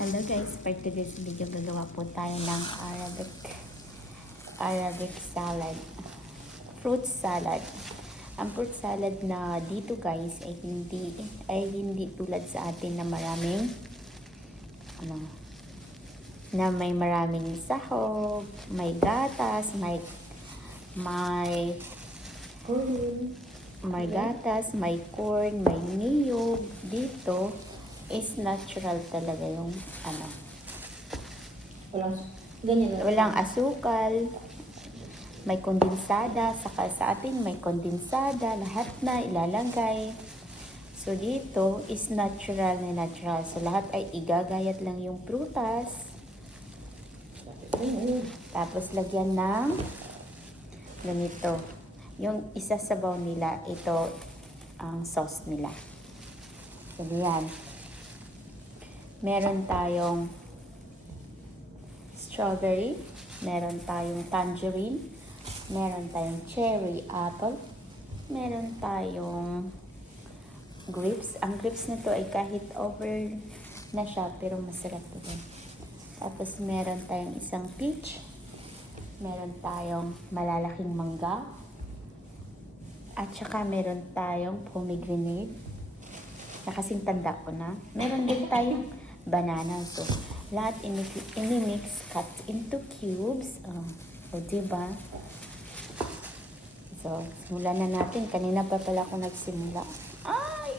Hello guys, for today's video gagawa po tayo ng Arabic salad, fruit salad. Ang fruit salad na dito guys ay hindi tulad sa atin na may maraming sahog, may gatas, may gatas, may corn, may niyog. Dito is natural talaga yung walang asukal, may kondensada, saka sa atin may kondensada, lahat na ilalagay. So dito is natural na natural. So lahat ay igagayat lang yung prutas. Tapos lagyan ng ganito. Yung isa sa bowl nila, ito ang sauce nila. So yan. Meron tayong strawberry, meron tayong tangerine, meron tayong cherry apple, meron tayong grapes. Ang grapes nito ay kahit over na siya, pero masarap ito. Tapos meron tayong isang peach, meron tayong malalaking mangga, at saka meron tayong pomegranate, na kasing tanda ko na. Meron din tayong banana. So, lahat ini-mix, cut into cubes. O, diba? So, simulan na natin. Kanina pa pala ako nagsimula. Ay!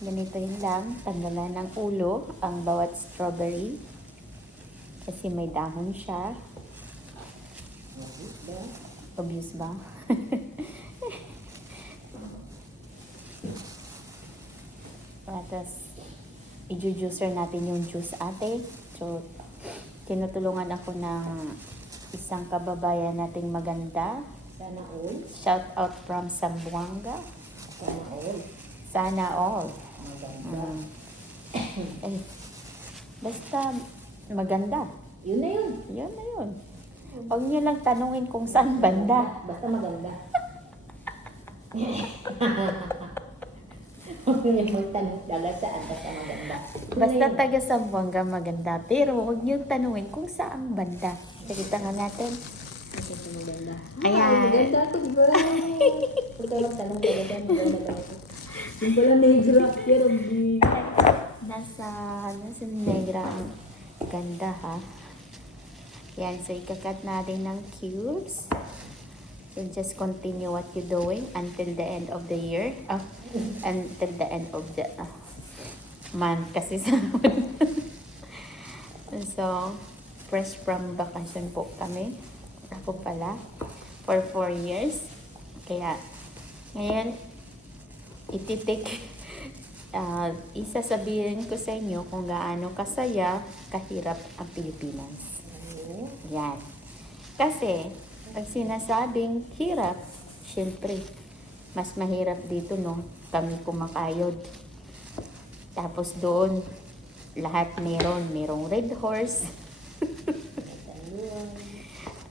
Ganito yun lang. Tanggalan ng ulo ang bawat strawberry. Kasi may dahon siya. Obvious ba? Tapos, i-juicer natin yung juice ate. So, tinutulungan ako ng isang kababayan nating maganda. Sana all. Shout out from Zamboanga. Sana all. Sana all. Maganda. Eh, basta maganda. Yun na yun. Yun na yun. Huwag niyo lang tanungin kung saan banda. Basta maganda. Huwag niyo magtanong dala saan, basta maganda. Basta taga Zamboanga maganda. Pero huwag niyo tanungin kung saan banda. Nakita nga natin. Basta maganda. Ayan. Maganda ito, diba? Pagka magtanong talaga, maganda ito. Yung pala negra, pero di. Nasa negra ang ganda ha. Yan, so ikakat natin ng cubes. So just continue what you're doing until the end of the year. Until the end of the month kasi sa So, fresh from vacation po kami. Ako pala. For 4 years. Kaya, ngayon, isasabihin ko sa inyo kung gaano kasaya, kahirap ang Pilipinas. Yan. Kasi, pag sinasabing hirap, syempre, mas mahirap dito, no? Kami kumakayod. Tapos doon, lahat merong red horse.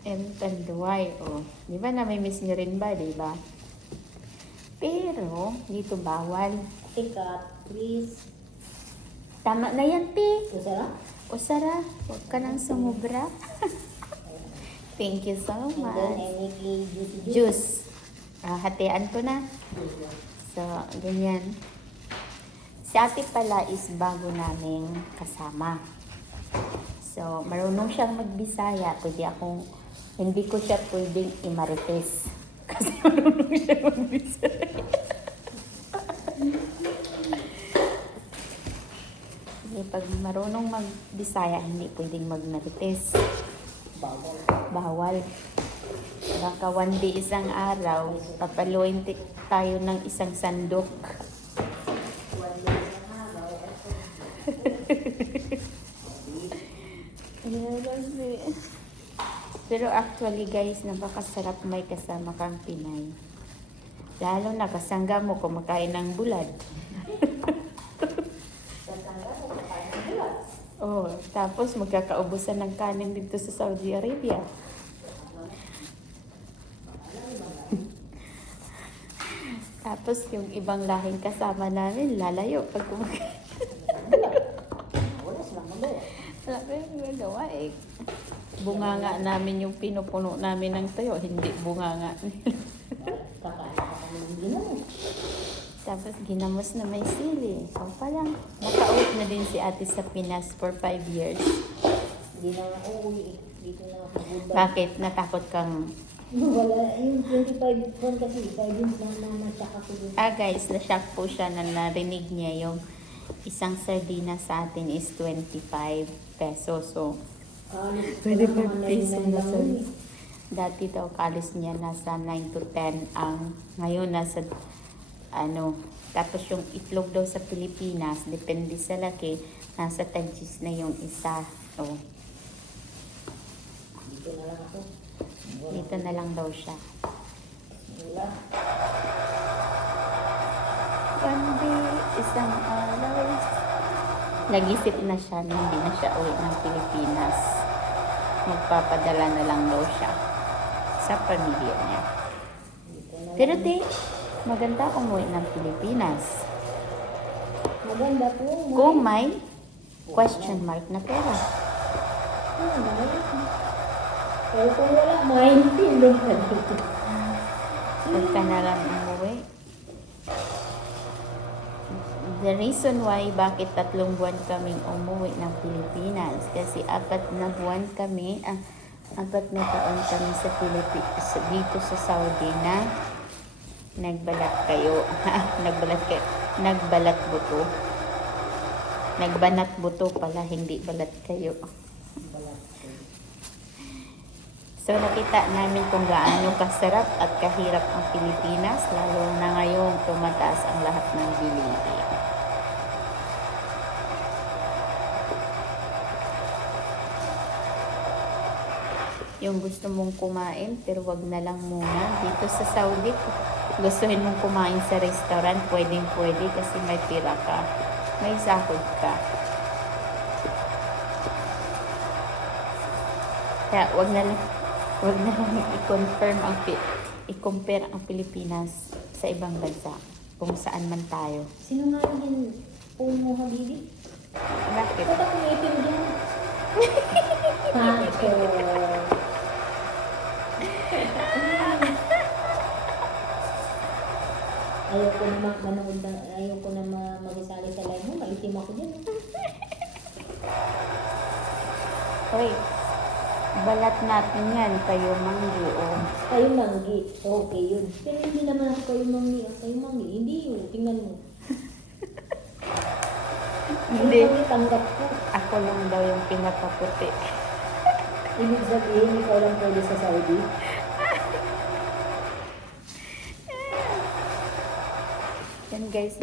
And tanduay. Oh. Di ba nami-miss nyo rin ba, di ba? Pero, dito bawal. Ikat, please. Tama na yan, Pi. Masarap? O Sara, huwag ka nang sumubra. Thank you so And then, much. I make a juicy Juice. Hatian ko na. So, ganyan. Si ate pala is bago naming kasama. So, marunong siyang magbisaya. Hindi ko siya pwedeng imarites. Kasi marunong siyang magbisaya. Pag marunong magbisaya, hindi pwedeng magmarites. Bawal. Baka one day isang araw, papaluin tayo ng isang sandok. Pero actually guys, napakasarap may kasama kang Pinay. Lalo na kasangga mo kumakain ng bulad. Oh, tapos magkakaubusan ng kanin dito sa Saudi Arabia. Tapos yung ibang lahing kasama namin, lalayo pag kumakain. gawa eh. Bunganga namin yung pinupuno namin ng tuyo, hindi bunganga. Kakain ka kami ng ginamot. Tapos ginamos na may sili. So parang nakauwi na din si ate sa Pinas for 5 years. Hindi na ako uwi. Dito na ako. Goodbye. Bakit? Natakot kang... Wala. Yung 25 phone kasi. 5 years na na-shock ako dun. Guys, na-shock po siya na narinig niya yung isang sardina sa atin is 25 pesos. So, 25 pesos na sardina. Dati daw kalis niya nasa 9 to 10 ang ngayon nasa tapos yung itlog daw sa Pilipinas depende sa laki nasa tagis na yung isa. So, Dito na lang ako. dito na lang daw siya. Wala. One day, isang araw, nag-isip na siya na hindi na siya uwi ng Pilipinas. Magpapadala na lang daw siya sa pamilya niya. Dito na Pero lang. di, maganda umuwi ng Pilipinas. Maganda po. Kung may question mark na pera. Pero kung wala, mahintindong ka dito. Huwag ka na lang umuwi. The reason why bakit 3 buwan kaming umuwi ng Pilipinas kasi 4 na buwan kami, 4 na taon kami sa Pilipinas, dito sa Saudi na nagbalat kayo. Nagbalat buto. Nagbanat buto pala, hindi balat kayo. So nakita namin kung gaano kasarap at kahirap ang Pilipinas, lalo na ngayong tumataas ang lahat ng bilihin. Yung gusto mong kumain, pero wag na lang muna. Dito sa Saudi, gustuhin mong kumain sa restaurant, pwedeng-pwede kasi may pira ka. May sahod ka. Kaya wag na lang i-compare ang Pilipinas sa ibang bansa kung saan man tayo. Sino nga yung phone mo, Habibi? Bakit? Ba't ako may itim dyan? Pacho. Ayoko na magisali sa live mo. Maitim ako dyan. Hoy, balat natin yan, kayo manggi o. Kayo manggi. Okay yun. Pero hindi naman ako kayo manggi. Kayo manggi. Hindi yun. Tingnan mo. Hindi. Kayo tanggap ko. Ako lang daw yung pinapaputi. Ibig sabihin, ikaw lang pwede sa Saudi. Yan guys,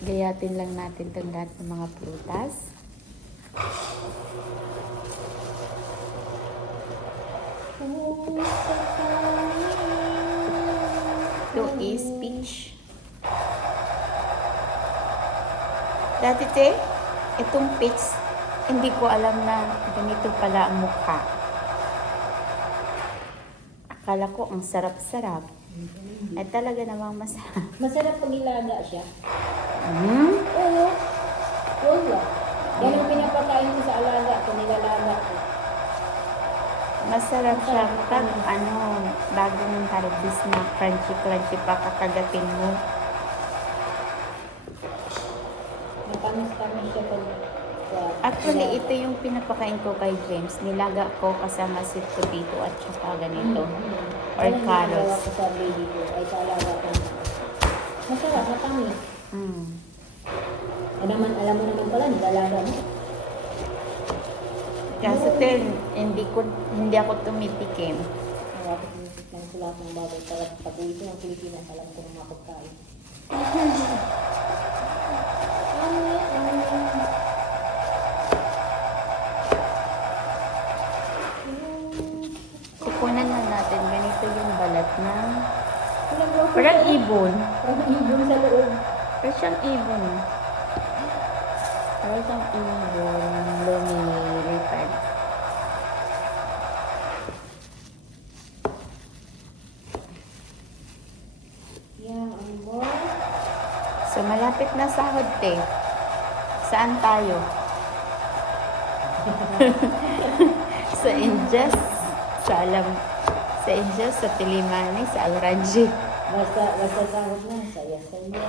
gayatin lang natin itong lahat ng mga prutas. Ito is peach. Dati te, itong peach, hindi ko alam na ganito pala ang mukha. Akala ko ang sarap-sarap. Ay talaga namang masarap. Masarap pag ilaga siya. Hmm? Oo. Wala. Yan ang pinapakain ko sa alaga ko, nilalaga ko. Masarap siya pag bagong harvest na crunchy pa kakagatin mo. Matamis-tamis siya pag... Actually, ito yung pinapakain ko kay James. Nilaga ko kasama sweet potato at saka ganito. Or carrots. Ko sa baby ko, ay sa alaga ko. Masarap, matamis. Alam mo naman pala, nilalaga mo. Kasi hindi ako tumitikim. Nakapit ng sulat ng bagay. Pag uwi ko ng Pilipinas, alam ko ng mga pagkain. Kukunan na natin. Ganito yung balat ng... Parang ibon. Parang ibon sa loob. Parang siyang ibon. Parang siyang ibon. Lumilipad. Yan, ang mo. So, malapit na sahod, te. Saan tayo? Sa Indias, sa Indias, sa Tilimani, sa Alranji. Basta sahod na, saya-saya.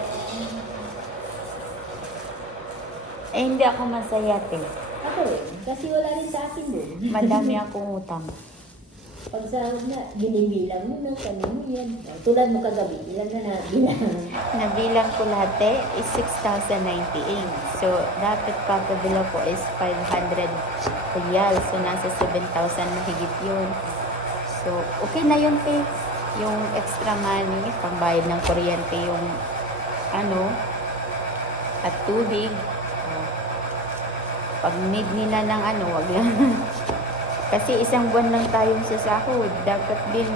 Eh, hindi ako masaya, te. Ako rin, kasi wala rin sa akin doon. Madami akong utang. Pag sahod na, ginibilang mo na, kami mo yan. Tulad mo kagabi, ilan na bilang. Nabilang ko lahat, te, is 6,098. So, dapat papadala ko is 500 real. So, nasa 7,000 na higit yun. So, okay na yun, te. Yung extra money, pangbayad ng kuryente, yung at tubig. Pag need nila ng wag lang. Kasi isang buwan lang tayong sasahod. Dapat din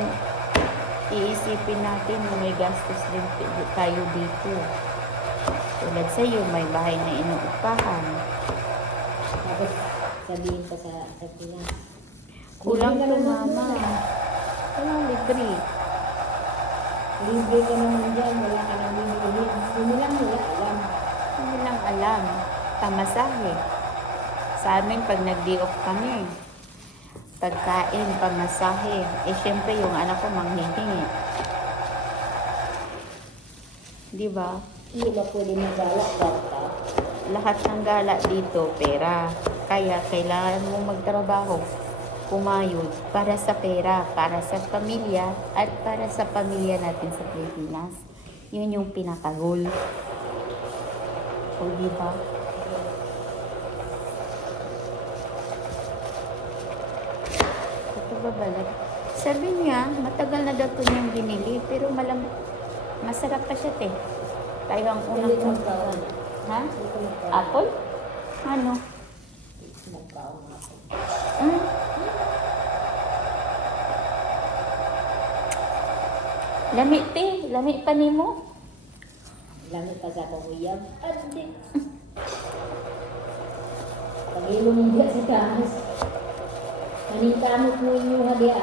iisipin natin na may gastos din tayo dito. Tulad sa'yo, may bahay na inuupahan. Tapos sabihin pa sa Pinas. Kulang Libre ka to, naman mama. doon, ah. Walang libre. Libre ka naman dyan, wala ka nang bibilihin. Hindi lang wala alam. Hindi lang alam. Pamasahe. Sa amin, pag nag-day off kami, pagkain, pamasahe. Eh, syempre, yung anak ko manghihingi. Di ba? Hindi ba pwede magala kwarta? Lahat ng gala dito, pera. Kaya, kailangan mo magtrabaho, kumayod, para sa pera, para sa pamilya, at para sa pamilya natin sa Pilipinas. Yun yung pinaka-goal. O, di ba? Ito ba balag? Sabi niya, matagal na daw ito niyang binili, pero masarap pa siya, te. Tayo ang unang Dito magkaon. Ha? Dito magkaon. Apple? Ano? Dito magkaon ako. Hmm? Lami, te. Lami pa ni mo. Lamit pa sa akong uyab. Adi. Pag-ilong mo diya sa taas. Manintamot mo inyo ha diya.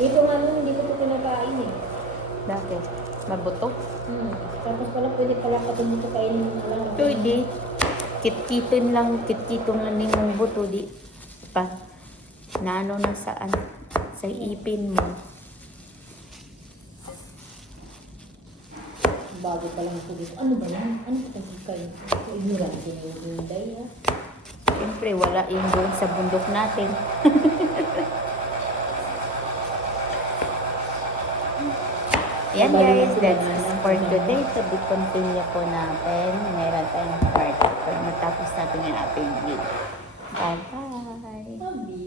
Ito nga nun, hindi ko ito pinakain eh. Bakit? Mabuto? Tapos pala pwede pala patong ito kainin mo lang. Pwede. Kitkitin lang ni mong buto, di pa. Na na saan? Sa ipin mo. Bago pa lang ito dito. Ano ba yan? Ano ba kasi kayo? Ignorante na yung Hyundai ha? Siyempre, wala yung doon sa bundok natin. Yan guys, that's it for today. To be continue po natin. Meron tayong part. Pag matapos natin yung ating video. Bye-bye! Sabi.